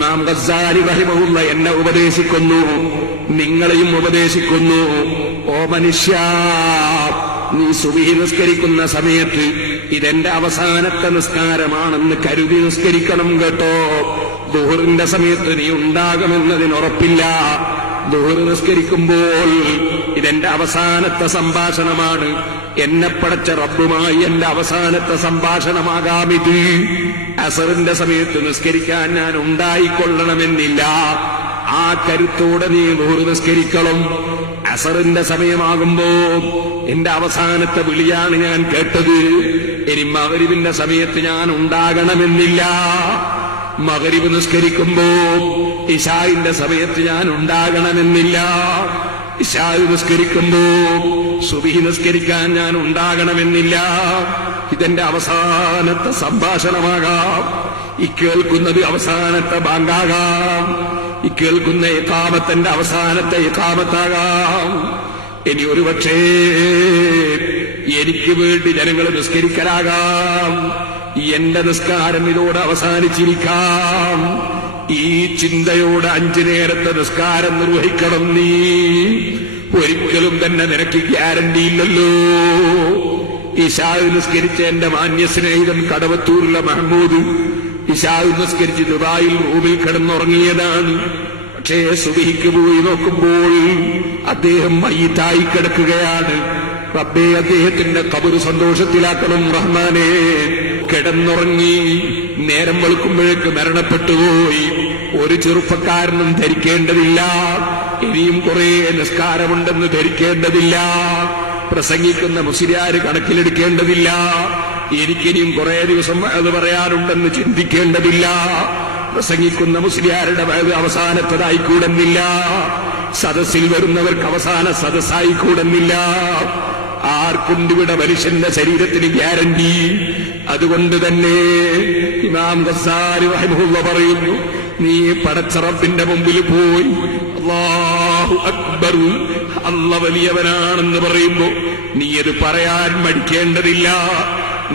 ഇമാം ഗസ്സാലി റഹിമഹുള്ള എന്നെ ഉപദേശിക്കുന്നു, നിങ്ങളെയും ഉപദേശിക്കുന്നു. ഓ മനുഷ്യ, നീ സുബ്ഹി നിസ്കരിക്കുന്ന സമയത്ത് ഇതെന്റെ അവസാനത്തെ നിസ്കാരമാണെന്ന് കരുതി നിസ്കരിക്കണം കേട്ടോ. ദുഹറിന്റെ സമയത്ത് നീ ഉണ്ടാകുമെന്നതിനുറപ്പില്ല. ദുഹർ നിസ്കരിക്കുമ്പോൾ ഇതെന്റെ അവസാനത്തെ സംഭാഷണമാണ്, എന്നെ പടച്ച റബ്ബുമായി എന്റെ അവസാനത്തെ സംഭാഷണമാകാമിത്. അസറിന്റെ സമയത്ത് നിസ്കരിക്കാൻ ഞാൻ ഉണ്ടായിക്കൊള്ളണമെന്നില്ല. ആ കരുത്തോടെ നീ ദുഹർ നിസ്കരിക്കണം. അസറിന്റെ സമയമാകുമ്പോ എന്റെ അവസാനത്തെ വിളിയാണ് ഞാൻ കേട്ടത്. ഇനി മഗ്രിബിന്റെ സമയത്ത് ഞാൻ ഉണ്ടാകണമെന്നില്ല. മഗ്രിബ് നിസ്കരിക്കുമ്പോ ഇശാഇന്റെ സമയത്ത് ഞാൻ ഉണ്ടാകണമെന്നില്ല. ഇശാ നിസ്കരിക്കുമ്പോ സുബ്ഹി നിസ്കരിക്കാൻ ഞാൻ ഉണ്ടാകണമെന്നില്ല. ഇതെന്റെ അവസാനത്തെ സംഭാഷണമാകാം. ഇക്കേൾക്കുന്നത് അവസാനത്തെ ബാങ്കാകാം. ഇക്കേൾക്കുന്ന ഇഖാമത്തിന്റെ അവസാനത്തെ ഇഖാമത്താകാം. ഇനി ഒരു പക്ഷേ എനിക്ക് വേണ്ടി ജനങ്ങൾ നിസ്കരിക്കലാകാം. എന്റെ നിസ്കാരം ഇതോടെ അവസാനിച്ചിരിക്കാം. ഈ ചിന്തയോടെ 5 നേരത്തെ നിസ്കാരം നിർവഹിക്കണം നീ. ഒരിക്കലും തന്നെ നിനക്ക് ഗ്യാരണ്ടിയില്ലല്ലോ. ഇശാ നിസ്കരിച്ച എന്റെ മാന്യ സ്നേഹിതൻ കടവത്തൂരിലെ മഹമ്മൂദ് ഇശാ നിസ്കരിച്ച് ദുബായിൽ റൂമിൽ കിടന്നുറങ്ങിയതാണ്. പക്ഷേ സുബ്ഹിക്ക് പോയി നോക്കുമ്പോൾ അദ്ദേഹം മയ്യിത്തായി കിടക്കുകയാണ്. റബ്ബേ, അദ്ദേഹത്തിന്റെ ഖബർ സന്തോഷത്തിലാക്കണം റഹ്മാനേ. കിടന്നുറങ്ങി, നേരം വെളുക്കുമ്പോഴേക്ക് മരണപ്പെട്ടുപോയി. ഒരു ചെറുപ്പക്കാരനും ധരിക്കേണ്ടതില്ല. ഇനിയും കുറെ നിസ്കാരമുണ്ടെന്ന് ധരിക്കേണ്ടതില്ല. പ്രസംഗിക്കുന്ന മുസ്ലിയാര് കണക്കിലെടുക്കേണ്ടതില്ല. എനിക്കിനിയും കുറെ ദിവസം അത് പറയാനുണ്ടെന്ന് ചിന്തിക്കേണ്ടതില്ല. പ്രസംഗിക്കുന്ന മുസ്ലിയാരുടെ അവസാനത്തതായിക്കൂടുന്നില്ല. സദസ്സിൽ വരുന്നവർക്ക് അവസാന സദസ്സായിക്കൂടുന്നില്ല. ആർക്കുണ്ടിവിടെ മനുഷ്യന്റെ ശരീരത്തിന് ഗ്യാരണ്ടി? അതുകൊണ്ട് തന്നെ ഇമാം ഗസ്സാലി റഹിമഹുള്ള പറയുന്നു, നീ പടച്ച റബ്ബിന്റെ മുമ്പിൽ പോയി അല്ലാഹു അക്ബർ, അല്ല വലിയവനാണെന്ന് പറയുമ്പോ നീ അത് പറയാൻ മടിക്കേണ്ടതില്ല.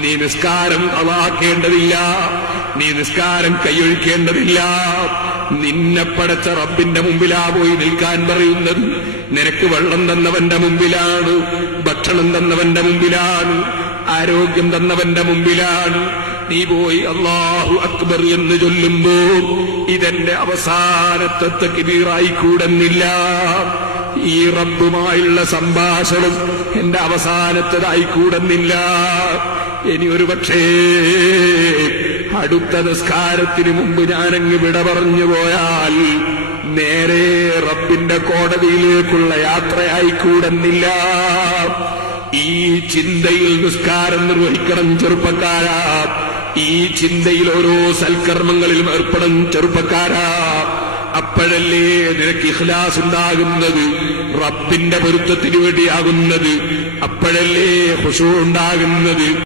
നീ നിസ്കാരം കളാക്കേണ്ടതില്ല. നീ നിസ്കാരം കൈയൊഴിക്കേണ്ടതില്ല. നിന്നെ പടച്ച റബ്ബിന്റെ മുമ്പിലാ പോയി നിൽക്കാൻ പറയുന്നത്. നിനക്ക് വെള്ളം തന്നവന്റെ മുമ്പിലാണ്, ഭക്ഷണം തന്നവന്റെ മുമ്പിലാണ്, ആരോഗ്യം തന്നവന്റെ മുമ്പിലാണ്. നീ പോയി അല്ലാഹു അക്ബർ എന്ന് ചൊല്ലുമ്പോ ഇതെന്റെ അവസാനത്തെ തക്ബീറായി കൂടുന്നില്ല. ഈ റബ്ബുമായുള്ള സംഭാഷണം എന്റെ അവസാനത്തേതായി കൂടുന്നില്ല. ഇനി ഒരു പക്ഷേ അടുത്ത നിസ്കാരത്തിന് മുമ്പ് ഞാനങ്ങ് വിട പറഞ്ഞു പോയാൽ നേരെ റബ്ബിന്റെ കോടതിയിലേക്കുള്ള യാത്രയായി കൂടുന്നില്ല. ഈ ചിന്തയിൽ നിസ്കാരം നിർവഹിക്കണം ചെറുപ്പക്കാരാ. ഈ ചിന്തയിൽ ഓരോ സൽക്കർമ്മങ്ങളിലും ഏർപ്പെടണം ചെറുപ്പക്കാരാ. അപ്പോഴല്ലേ നിനക്ക് ഇഖ്ലാസ് ഉണ്ടാകുന്നത്, റബ്ബിന്റെ പൊരുത്തത്തിന് വേണ്ടിയാകുന്നത്. അപ്പോഴല്ലേ ഖുശൂ ഉണ്ടാകുന്നത്.